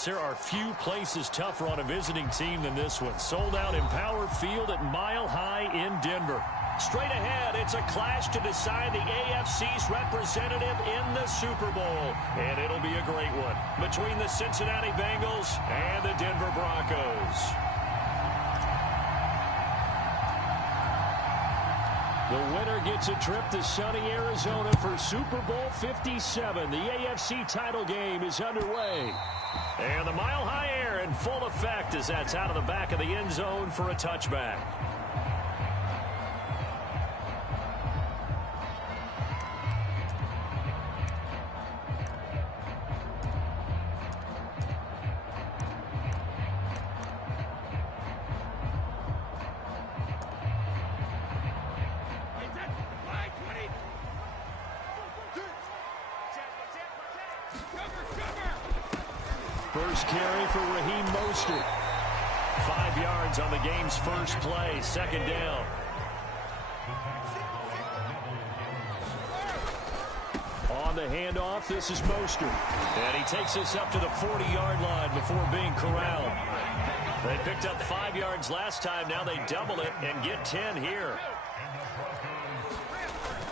playoffs, there are few places tougher on a visiting team than this one. Sold out Empower Field at Mile High in Denver. Straight ahead, it's a clash to decide the AFC's representative in the Super Bowl. And it'll be a great one between the Cincinnati Bengals and the Denver Broncos. The winner gets a trip to sunny Arizona for Super Bowl 57. The AFC title game is underway. And the Mile High air in full effect as that's out of the back of the end zone for a touchback. First carry for Raheem Mostert. 5 yards on the game's first play. Second down. On the handoff, this is Mostert. And he takes us up to the 40-yard line before being corralled. They picked up 5 yards last time. Now they double it and get 10 here.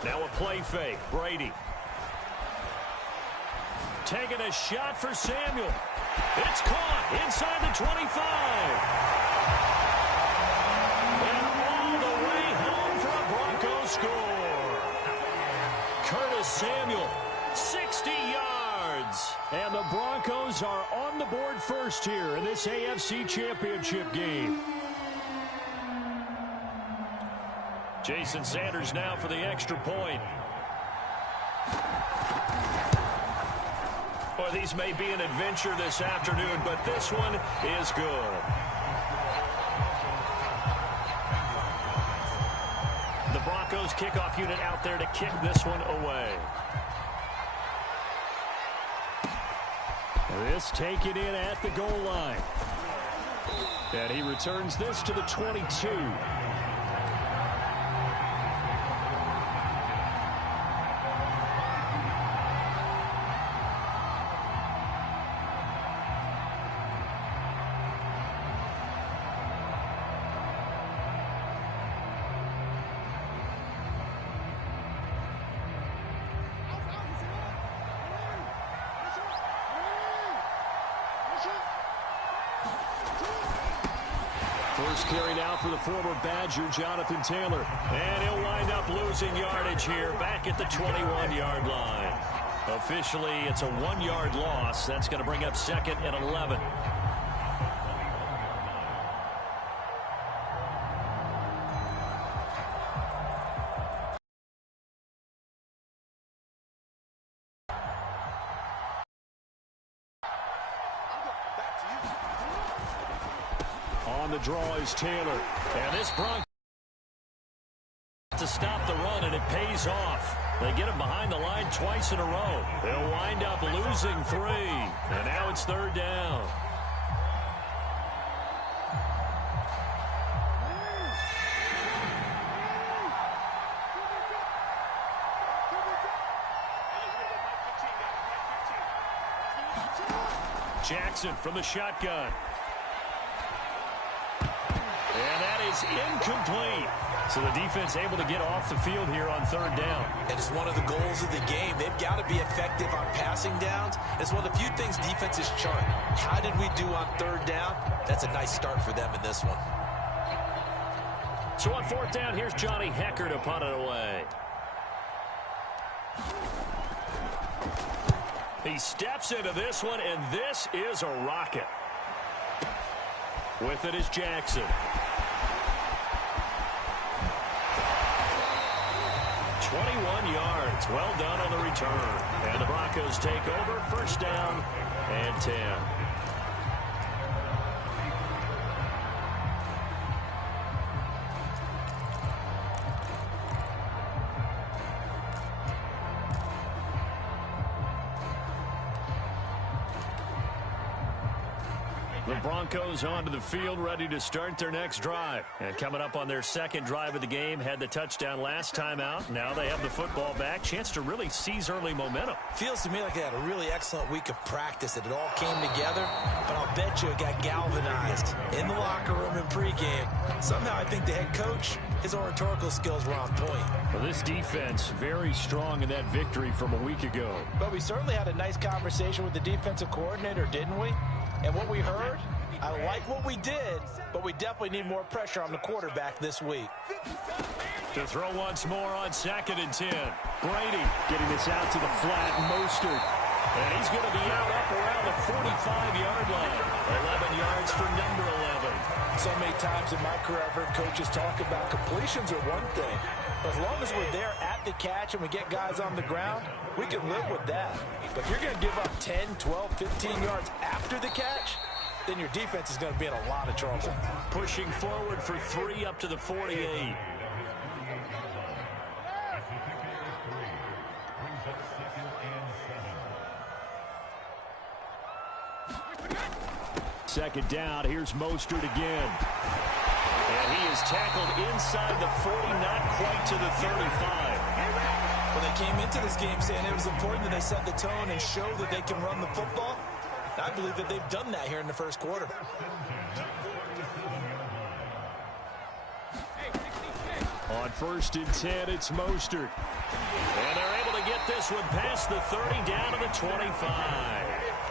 Now a play fake. Brady. Taking a shot for Samuel. It's caught inside the 25. And all the way home for a Broncos score. Curtis Samuel, 60 yards. And the Broncos are on the board first here in this AFC Championship game. Jason Sanders now for the extra point. Boy, these may be an adventure this afternoon, but this one is good. The Broncos kickoff unit out there to kick this one away. This taken in at the goal line. And he returns this to the 22. First carry now for the former Badger, Jonathan Taylor. And he'll wind up losing yardage here back at the 21-yard line. Officially, it's a 1-yard loss. That's going to bring up second and 11. On the draw is Taylor. And this Broncos to stop the run, and it pays off. They get him behind the line twice in a row. They'll wind up losing 3. And now it's third down. Jackson from the shotgun. And that is incomplete. So the defense able to get off the field here on third down. And it's one of the goals of the game. They've got to be effective on passing downs. It's one of the few things defenses chart. How did we do on third down? That's a nice start for them in this one. So on fourth down, here's Johnny Hecker to punt it away. He steps into this one, and this is a rocket. With it is Jackson. 21 yards. Well done on the return. And the Broncos take over. First down and 10. The Broncos onto the field, ready to start their next drive. And coming up on their second drive of the game, had the touchdown last time out. Now they have the football back. Chance to really seize early momentum. Feels to me like they had a really excellent week of practice, that it all came together. But I'll bet you it got galvanized in the locker room in pregame. Somehow I think the head coach, his oratorical skills were on point. Well, this defense very strong in that victory from a week ago. But we certainly had a nice conversation with the defensive coordinator, didn't we? And what we heard, I like what we did, but we definitely need more pressure on the quarterback this week. To throw once more on 2nd and 10. Brady getting this out to the flat. Mostert. And he's going to be out up around the 45-yard line. 11 yards for number 11. So many times in my career I've heard coaches talk about completions are one thing. But as long as we're there at the catch and we get guys on the ground, we can live with that. But if you're going to give up 10, 12, 15 yards after the catch, then your defense is going to be in a lot of trouble. Pushing forward for 3 up to the 48. Second down, here's Mostert again. And he is tackled inside the 40, not quite to the 35. Well, they came into this game saying it was important that they set the tone and show that they can run the football. I believe that they've done that here in the first quarter. On 1st and 10, it's Mostert. And they're able to get this one past the 30, down to the 25.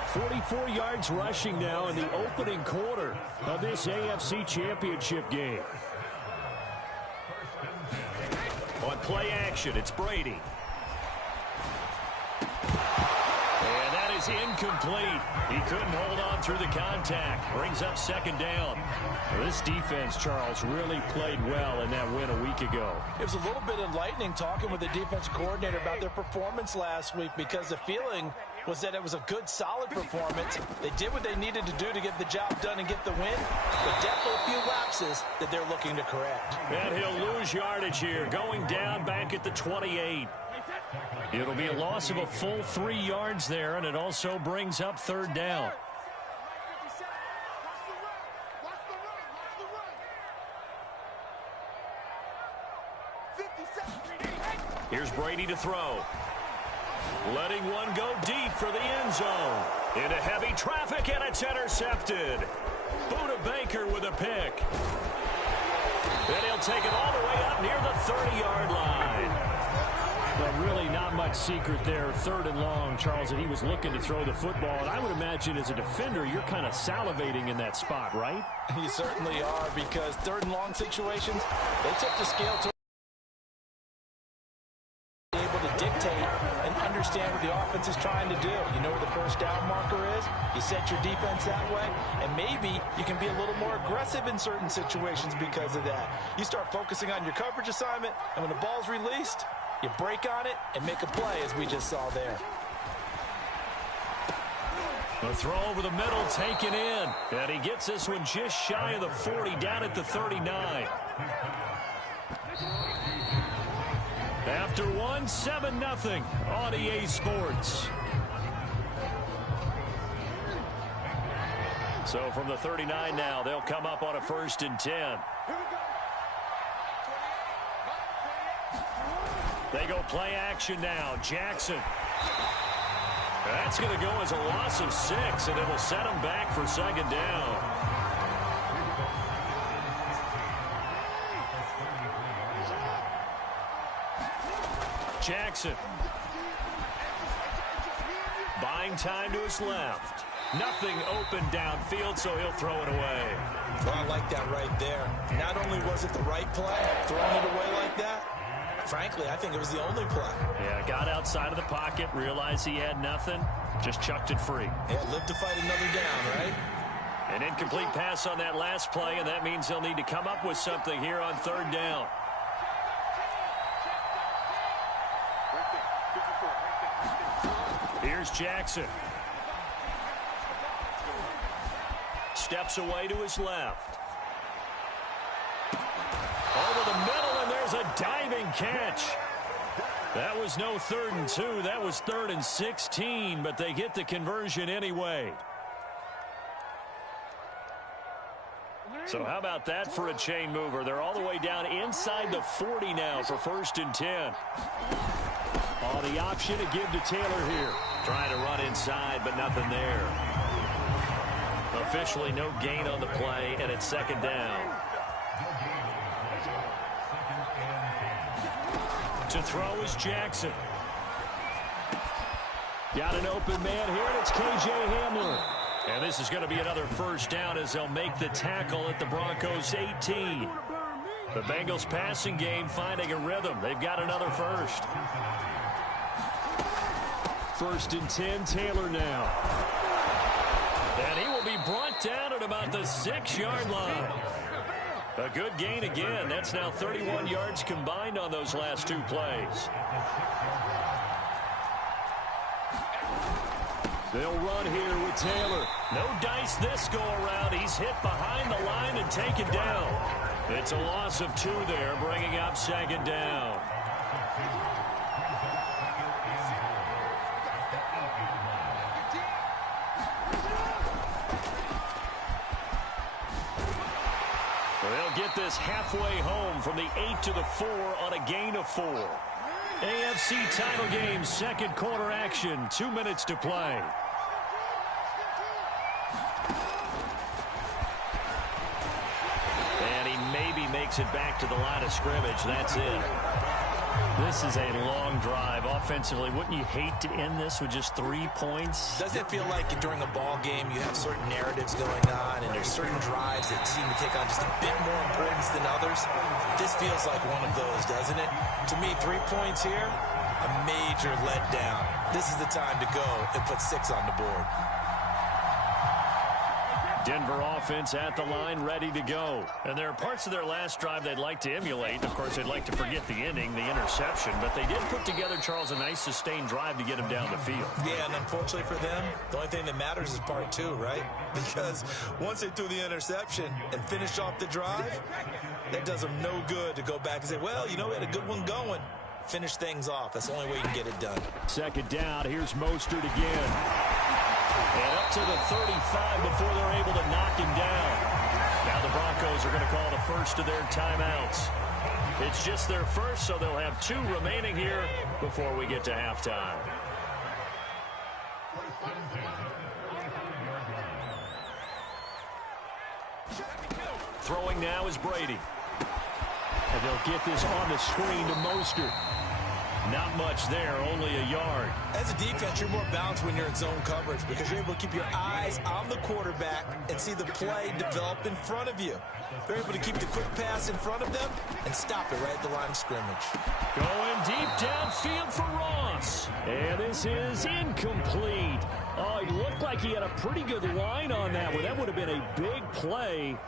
44 yards rushing now in the opening quarter of this AFC Championship game. On play action, it's Brady. And that is incomplete. He couldn't hold on through the contact. Brings up 2nd down. This defense, Charles, really played well in that win a week ago. It was a little bit enlightening talking with the defense coordinator about their performance last week, because the feeling was that it was a good, solid performance. They did what they needed to do to get the job done and get the win, but definitely a few lapses that they're looking to correct. And he'll lose yardage here, going down back at the 28. It'll be a loss of a full 3 yards there, and it also brings up 3rd down. Here's Brady to throw. Letting one go deep for the end zone. Into heavy traffic, and it's intercepted. Buda Baker with a pick. And he'll take it all the way up near the 30-yard line. But really not much secret there. 3rd and long, Charles, and he was looking to throw the football. And I would imagine as a defender, you're kind of salivating in that spot, right? You certainly are, because 3rd and long situations, they tip the scale to able to dictate and understand what the offense is trying to do. You know where the first down marker is. You set your defense that way, and maybe you can be a little more aggressive in certain situations because of that. You start focusing on your coverage assignment, and when the ball's released, you break on it and make a play, as we just saw there. The throw over the middle, taken in. And he gets this one just shy of the 40, down at the 39. After 7-0 on EA Sports. So from the 39 now, they'll come up on a 1st and 10. They go play action now. Jackson. That's going to go as a loss of 6, and it will set them back for 2nd down. Jackson. Buying time to his left. Nothing open downfield, so he'll throw it away. Well, I like that right there. Not only was it the right play, throwing it away like that, frankly, I think it was the only play. Yeah, got outside of the pocket, realized he had nothing, just chucked it free. Yeah, live to fight another down, right? An incomplete pass on that last play, and that means they'll need to come up with something here on 3rd down. Here's Jackson. Steps away to his left. Over the middle, and there's a diving catch. That was no 3rd and 2. That was 3rd and 16, but they get the conversion anyway. So how about that for a chain mover? They're all the way down inside the 40 now for 1st and 10. Oh, the option to give to Taylor here. Trying to run inside, but nothing there. Officially no gain on the play, and it's 2nd down. To throw is Jackson. Got an open man here, and it's K.J. Hamler. And this is going to be another 1st down as they'll make the tackle at the Broncos' 18. The Bengals passing game finding a rhythm. They've got another 1st. 1st and 10, Taylor now. And he will be brought down at about the 6-yard line. A good gain again. That's now 31 yards combined on those last 2 plays. They'll run here with Taylor. No dice this go-around. He's hit behind the line and taken down. It's a loss of 2 there, bringing up 2nd down. They'll get this halfway home from the 8 to the 4 on a gain of 4. AFC title game, 2nd quarter action, 2 minutes to play. And he maybe makes it back to the line of scrimmage. That's it. This is a long drive. Offensively, wouldn't you hate to end this with just 3 points? Doesn't it feel like during a ball game you have certain narratives going on and there's certain drives that seem to take on just a bit more importance than others? This feels like one of those, doesn't it? To me, 3 points here, a major letdown. This is the time to go and put 6 on the board. Denver offense at the line, ready to go. And there are parts of their last drive they'd like to emulate. Of course, they'd like to forget the inning, the interception. But they did put together, Charles, a nice sustained drive to get him down the field. Yeah, and unfortunately for them, the only thing that matters is part 2, right? Because once they threw the interception and finished off the drive, that does them no good to go back and say, well, you know, we had a good one going. Finish things off. That's the only way you can get it done. 2nd down. Here's Mostert again. And up to the 35 before they're able to knock him down. Now the Broncos are going to call the first of their timeouts. It's just their first, so they'll have 2 remaining here before we get to halftime. Throwing now is Brady. And they'll get this on the screen to Mostert. Not much there, only a yard. As a defense, you're more balanced when you're in zone coverage because you're able to keep your eyes on the quarterback and see the play develop in front of you. They're able to keep the quick pass in front of them and stop it right at the line of scrimmage. Going deep downfield for Ross. And this is incomplete. Oh, he looked like he had a pretty good line on that one. That would have been a big play,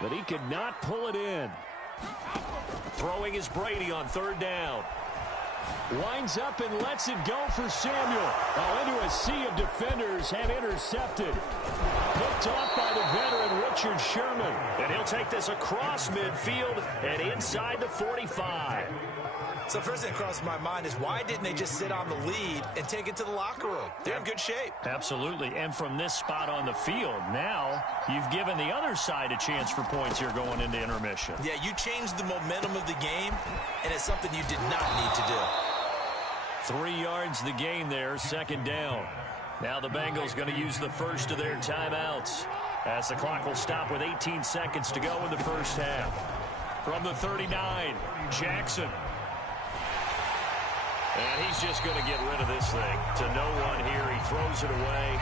but he could not pull it in. Throwing is Brady on 3rd down. Winds up and lets it go for Samuel. Oh, into a sea of defenders and intercepted. Picked off by the veteran Richard Sherman. And he'll take this across midfield and inside the 45. So first thing that crossed my mind is why didn't they just sit on the lead and take it to the locker room? They're in good shape. Absolutely. And from this spot on the field, now you've given the other side a chance for points here going into intermission. Yeah, you changed the momentum of the game, and it's something you did not need to do. 3 yards the gain there, 2nd down. Now the Bengals going to use the first of their timeouts as the clock will stop with 18 seconds to go in the first half. From the 39, Jackson. And he's just going to get rid of this thing to no one here. He throws it away,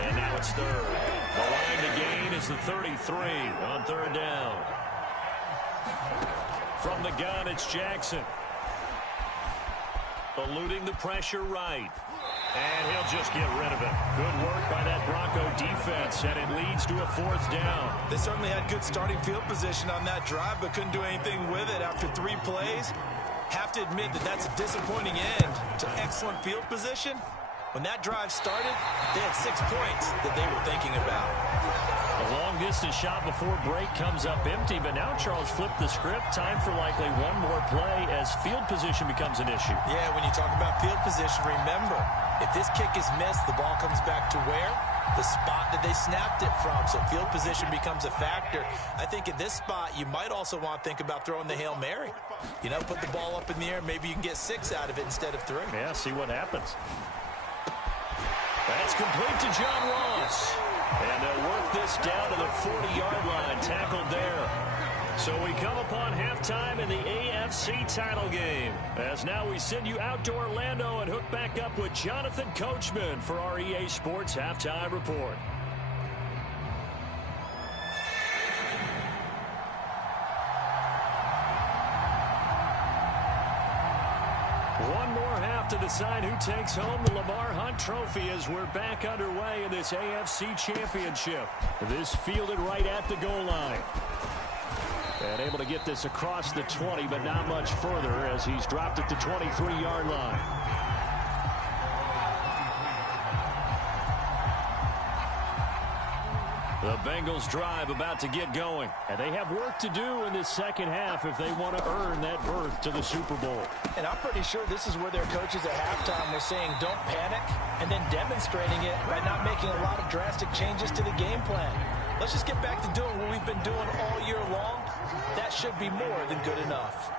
and now it's 3rd. The line to gain is the 33 on 3rd down. From the gun, it's Jackson. Eluding the pressure right. And he'll just get rid of it. Good work by that Bronco defense, and it leads to a 4th down. They certainly had good starting field position on that drive, but couldn't do anything with it after 3 plays. Have to admit that that's a disappointing end to excellent field position. When that drive started, they had 6 points that they were thinking about. A long-distance shot before break comes up empty, but now Charles flipped the script. Time for likely one more play as field position becomes an issue. Yeah, when you talk about field position, remember, if this kick is missed, the ball comes back to where? the spot that they snapped it from. So field position becomes a factor. I think in this spot, you might also want to think about throwing the Hail Mary. You know, put the ball up in the air. Maybe you can get 6 out of it instead of 3. Yeah, see what happens. That's complete to John Ross. And they'll work this down to the 40-yard line, tackled there. So we come upon halftime in the AFC title game. As now we send you out to Orlando and hook back up with Jonathan Coachman for our EA Sports Halftime Report. One more half to decide who takes home the Lamar Hunt Trophy as we're back underway in this AFC Championship. This fielded right at the goal line. And able to get this across the 20, but not much further as he's dropped at the 23-yard line. The Bengals drive about to get going. And they have work to do in this second half if they want to earn that berth to the Super Bowl. And I'm pretty sure this is where their coaches at halftime were saying don't panic, and then demonstrating it by not making a lot of drastic changes to the game plan. Let's just get back to doing what we've been doing all year long. That should be more than good enough.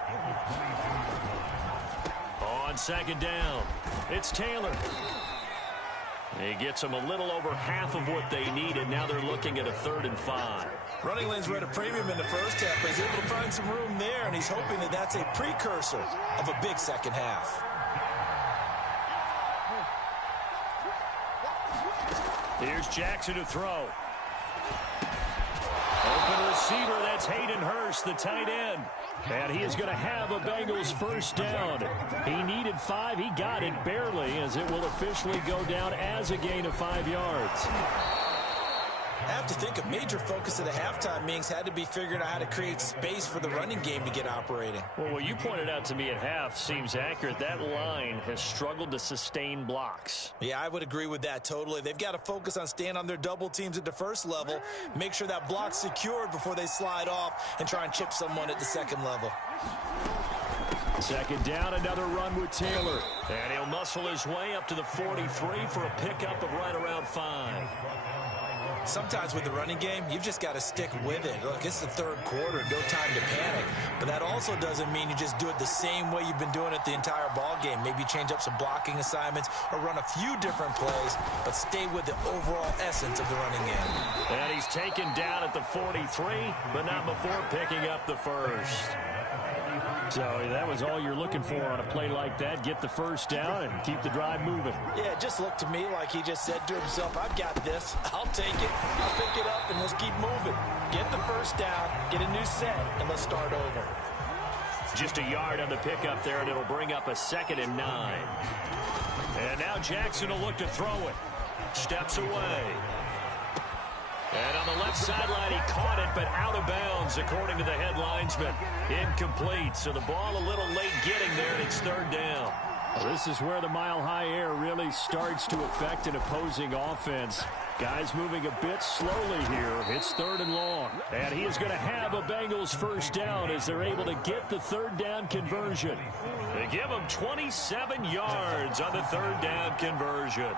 On second down, it's Taylor. He gets them a little over half of what they needed. Now they're looking at a 3rd and 5. Running lanes were at a premium in the first half, but he's able to find some room there, and he's hoping that that's a precursor of a big second half. Here's Jackson to throw. Open receiver, that's Hayden Hurst, the tight end. And he is going to have a Bengals first down. He needed 5. He got it barely as it will officially go down as a gain of 5 yards. I have to think a major focus of the halftime meetings had to be figuring out how to create space for the running game to get operating. Well, what you pointed out to me at half seems accurate. That line has struggled to sustain blocks. Yeah, I would agree with that totally. They've got to focus on staying on their double teams at the first level, make sure that block's secured before they slide off and try and chip someone at the second level. Second down, another run with Taylor. And he'll muscle his way up to the 43 for a pickup of right around 5. Sometimes with the running game, you've just got to stick with it. Look, it's the third quarter, no time to panic. But that also doesn't mean you just do it the same way you've been doing it the entire ball game. Maybe change up some blocking assignments or run a few different plays, but stay with the overall essence of the running game. And he's taken down at the 43, but not before picking up the first. So that was all you're looking for on a play like that. Get the first down and keep the drive moving. Yeah, it just looked to me like he just said to himself, I've got this. I'll take it. I'll pick it up, and let's keep moving. Get the first down, get a new set, and let's start over. Just a yard on the pickup there, and it'll bring up a 2nd and 9. And now Jackson will look to throw it. Steps away. And on the left sideline, he caught it, but out of bounds, according to the head linesman. Incomplete, so the ball a little late getting there, and it's 3rd down. Well, this is where the mile-high air really starts to affect an opposing offense. Guys moving a bit slowly here. It's 3rd and long. And he is going to have a Bengals first down as they're able to get the 3rd down conversion. They give him 27 yards on the 3rd down conversion.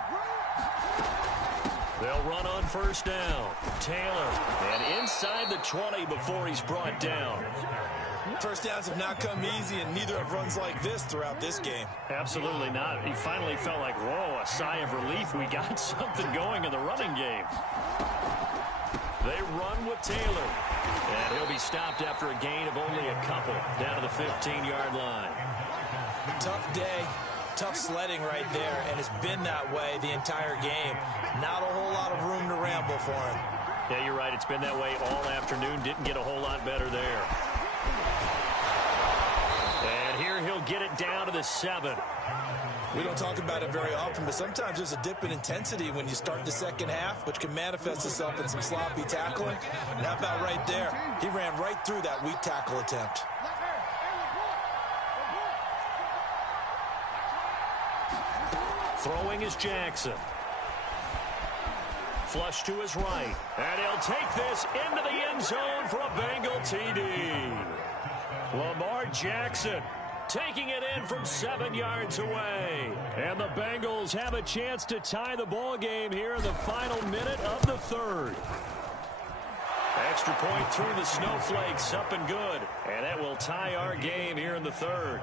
They'll run on first down. Taylor, and inside the 20 before he's brought down. First downs have not come easy, and neither have runs like this throughout this game. Absolutely not. He finally felt like, whoa, a sigh of relief. We got something going in the running game. They run with Taylor. And he'll be stopped after a gain of only a couple down to the 15-yard line. Tough day. Tough sledding right there, and it's been that way the entire game. Not a whole lot of room to ramble for him. Yeah, you're right. It's been that way all afternoon. Didn't get a whole lot better there. And here he'll get it down to the 7. We don't talk about it very often, but sometimes there's a dip in intensity when you start the second half, which can manifest itself in some sloppy tackling. And how about right there? He ran right through that weak tackle attempt. Throwing is Jackson. Flush to his right. And he'll take this into the end zone for a Bengal TD. Lamar Jackson taking it in from 7 yards away. And the Bengals have a chance to tie the ball game here in the final minute of the third. Extra point through the snowflakes, up and good. And that will tie our game here in the third.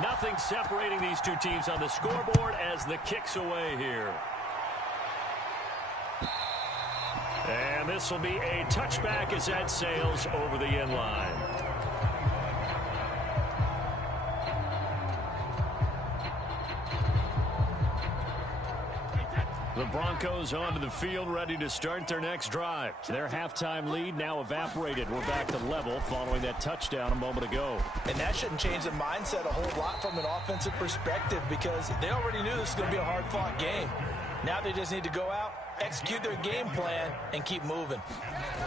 Nothing separating these two teams on the scoreboard as the kick's away here. And this will be a touchback as that sails over the end line. The Broncos onto the field, ready to start their next drive. Their halftime lead now evaporated. We're back to level following that touchdown a moment ago. And that shouldn't change the mindset a whole lot from an offensive perspective because they already knew this was going to be a hard-fought game. Now they just need to go out, execute their game plan, and keep moving.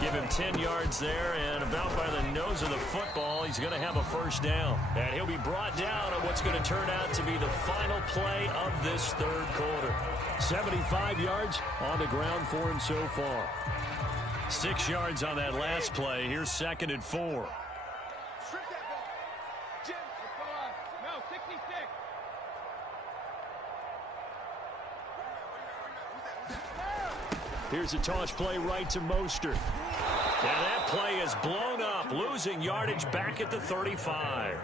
Give him 10 yards there, and about by the nose of the football, he's going to have a first down. And he'll be brought down on what's going to turn out to be the final play of this third quarter. 75 yards on the ground for him so far. 6 yards on that last play. Here's 2nd and 4. Here's a toss play right to Mostert. And that play is blown up, losing yardage back at the 35.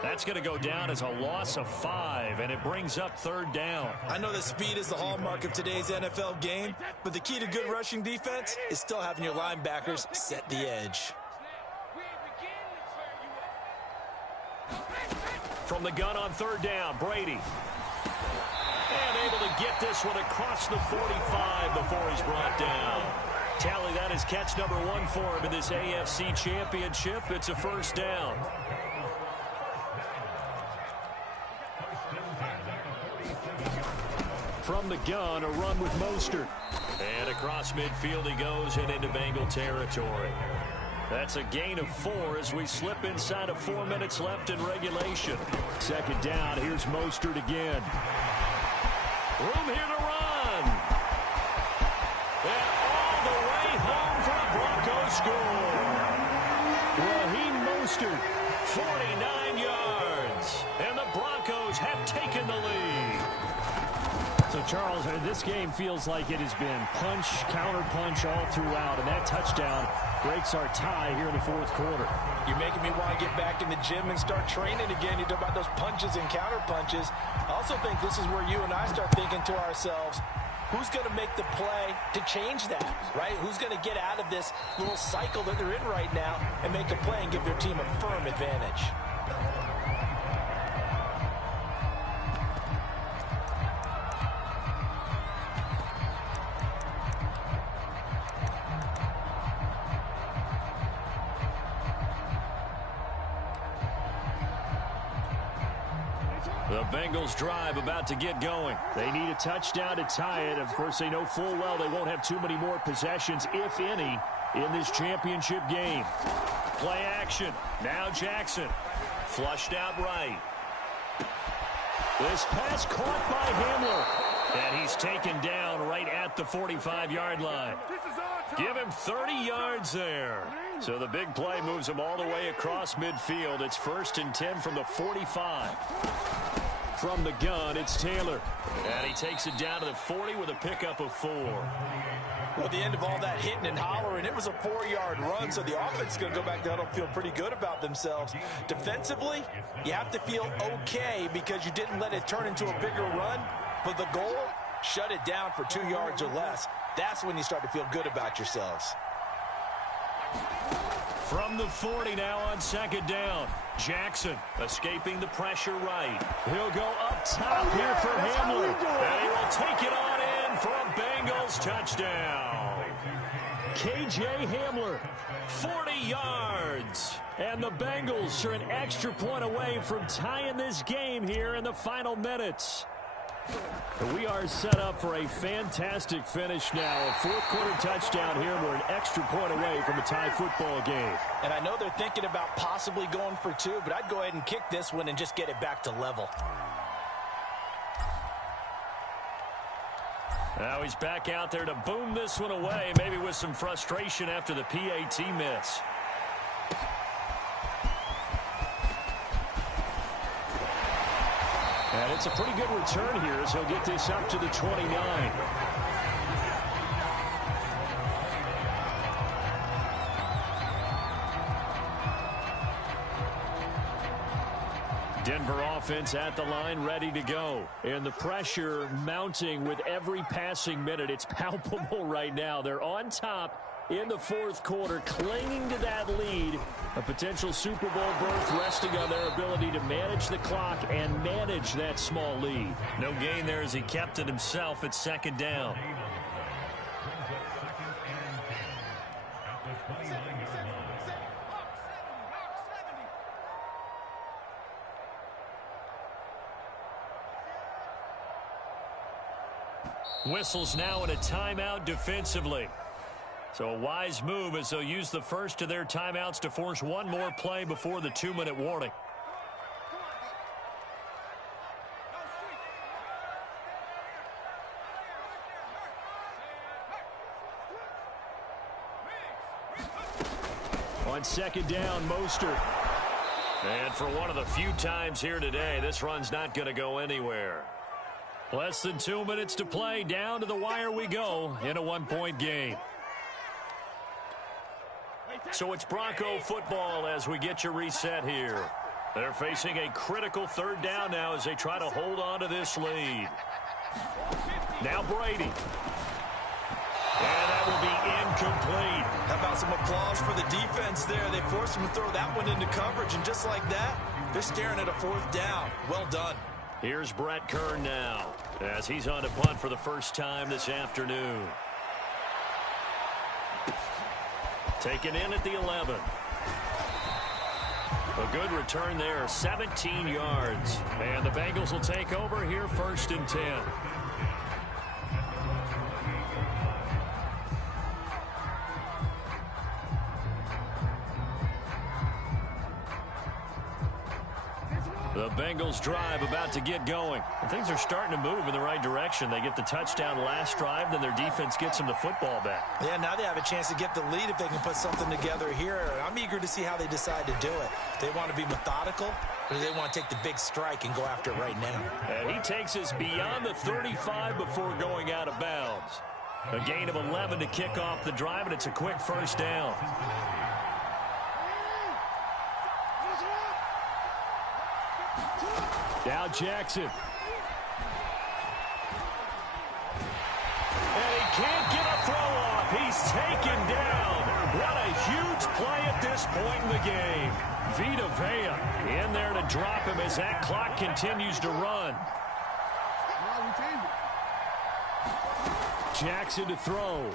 That's going to go down as a loss of 5, and it brings up 3rd down. I know that speed is the hallmark of today's NFL game, but the key to good rushing defense is still having your linebackers set the edge. From the gun on 3rd down, Brady. And able to get this one across the 45 before he's brought down. Tally, that is catch number 1 for him in this AFC Championship. It's a first down. From the gun, a run with Mostert. And across midfield he goes and into Bengal territory. That's a gain of 4 as we slip inside of 4 minutes left in regulation. 2nd down, here's Mostert again. Room here to run. And all the way home for a Broncos score. Raheem Mostert, 49 yards. And the Broncos have taken the lead. So, Charles, this game feels like it has been punch, counter-punch all throughout. And that touchdown breaks our tie here in the 4th quarter. You're making me want to get back in the gym and start training again. You talk about those punches and counter-punches. I also think this is where you and I start thinking to ourselves, who's going to make the play to change that, right? Who's going to get out of this little cycle that they're in right now and make a play and give their team a firm advantage? The Bengals drive about to get going. They need a touchdown to tie it. Of course, they know full well they won't have too many more possessions, if any, in this championship game. Play action. Now Jackson. Flushed out right. This pass caught by Hamler. And he's taken down right at the 45-yard line. Give him 30 yards there. So the big play moves him all the way across midfield. It's 1st and 10 from the 45. From the gun, it's Taylor. And he takes it down to the 40 with a pickup of 4. Well, at the end of all that hitting and hollering, it was a 4-yard run, so the offense is going to go back down and feel pretty good about themselves. Defensively, you have to feel okay because you didn't let it turn into a bigger run. But the goal, shut it down for 2 yards or less. That's when you start to feel good about yourselves. From the 40 now on 2nd down. Jackson escaping the pressure right. He'll go up top here for Hamler. And he will take it on in for a Bengals touchdown. K.J. Hamler, 40 yards. And the Bengals are an extra point away from tying this game here in the final minutes. We are set up for a fantastic finish now. A 4th quarter touchdown here. We're an extra point away from a tie football game. And I know they're thinking about possibly going for 2, but I'd go ahead and kick this one and just get it back to level. Now he's back out there to boom this one away, maybe with some frustration after the PAT miss. it's a pretty good return here as he'll get this up to the 29. Denver offense at the line, ready to go. And the pressure mounting with every passing minute. It's palpable right now. They're on top in the fourth quarter, clinging to that lead. A potential Super Bowl berth resting on their ability to manage the clock and manage that small lead. No gain there as he kept it himself at second down. Whistles now in a timeout defensively. So a wise move as they'll use the first of their timeouts to force one more play before the 2-minute warning. On second down, Mostert. And for one of the few times here today, this run's not going to go anywhere. Less than 2 minutes to play. Down to the wire we go in a one-point game. So it's Bronco football as we get you reset here. They're facing a critical third down now as they try to hold on to this lead. Now Brady. And that will be incomplete. How about some applause for the defense there? They forced him to throw that one into coverage, and just like that, they're staring at a fourth down. Well done. Here's Brett Kern now as he's on to punt for the first time this afternoon. Taken in at the 11. A good return there, 17 yards. And the Bengals will take over here first and 10. The Bengals drive about to get going. And things are starting to move in the right direction. They get the touchdown last drive, then their defense gets them the football back. Yeah, now they have a chance to get the lead if they can put something together here. I'm eager to see how they decide to do it. They want to be methodical, or do they want to take the big strike and go after it right now? And he takes us beyond the 35 before going out of bounds. A gain of 11 to kick off the drive, and it's a quick first down. Now Jackson. And he can't get a throw off. He's taken down. What a huge play at this point in the game. Vita Vea in there to drop him as that clock continues to run. Jackson to throw.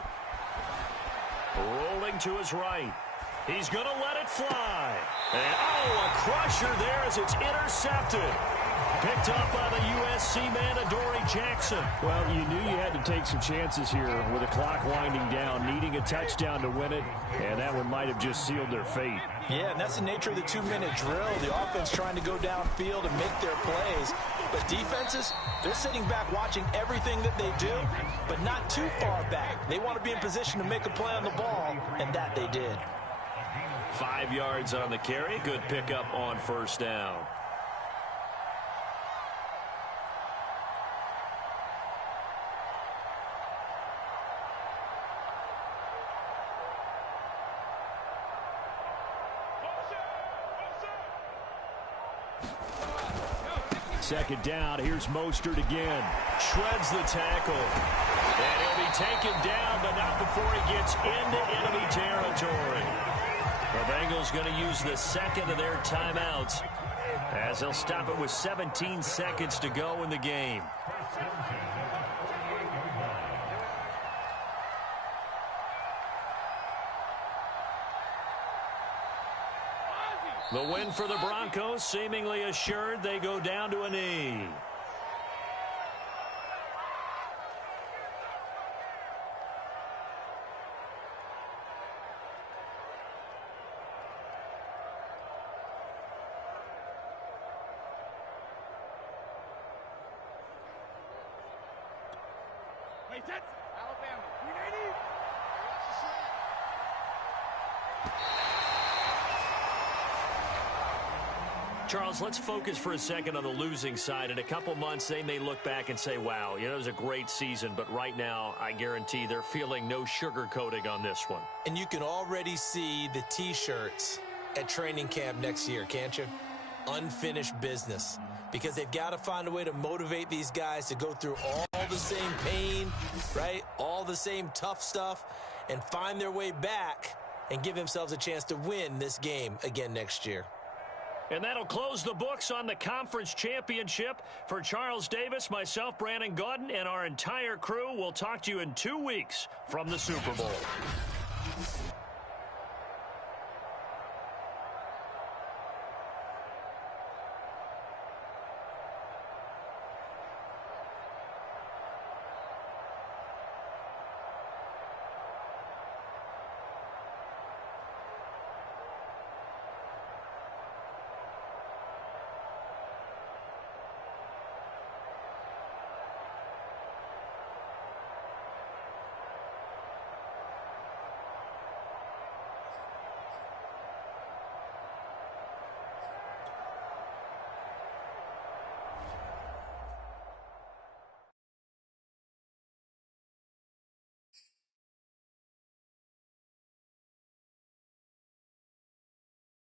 Rolling to his right. He's going to let it fly. And, oh, a crusher there as it's intercepted. Picked up by the USC man, Adoree Jackson. Well, you knew you had to take some chances here with the clock winding down, needing a touchdown to win it, and that one might have just sealed their fate. Yeah, and that's the nature of the 2-minute drill. The offense trying to go downfield and make their plays. But defenses, they're sitting back watching everything that they do, but not too far back. They want to be in position to make a play on the ball, and that they did. 5 yards on the carry. Good pickup on first down. Second down. Here's Mostert again. Shreds the tackle. And he'll be taken down, but not before he gets into enemy territory. The Bengals going to use the second of their timeouts as they'll stop it with 17 seconds to go in the game. The win for the Broncos seemingly assured. They go down to a knee. Alabama, 380. Charles, let's focus for a second on the losing side. In a couple months, they may look back and say, wow, it was a great season. But right now, I guarantee they're feeling no sugarcoating on this one. And you can already see the T-shirts at training camp next year, can't you? Unfinished business. Because they've got to find a way to motivate these guys to go through all the same pain, right? All the same tough stuff, and find their way back and give themselves a chance to win this game again next year. And that'll close the books on the conference championship. For Charles Davis, myself, Brandon Gaudin, and our entire crew, we'll talk to you in 2 weeks from the Super Bowl.